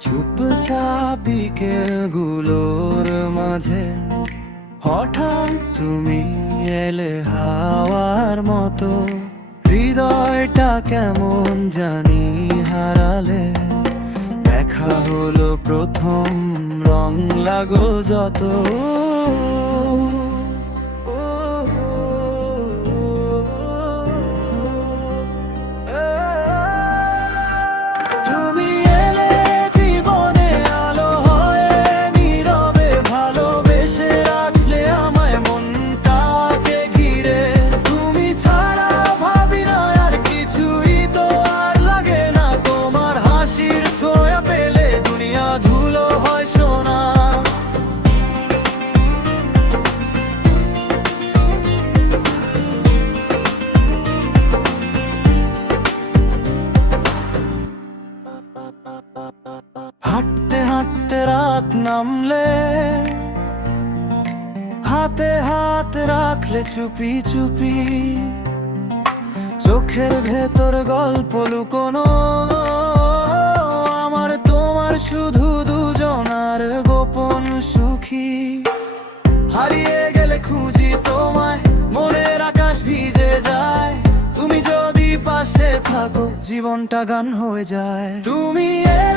চুপচাপ বিকেলগুলোর মাঝে। হঠাৎ তুমি এলে হাওয়ার মতো। হৃদয়টা কেমন জানি হারালে। দেখা হলো প্রথম রং লাগো যত। রাত নামলে, হাতে হাত রাখলে চুপি চুপি। চোখের ভেতর গল্প লুকোনো, আমার তোমার শুধু দুজনার গোপন সুখী। হারিয়ে গেলে খুঁজি তোমায়, মনের আকাশ ভিজে যায়। তুমি যদি পাশে থাকো, জীবনটা গান হয়ে যায়। তুমি আলো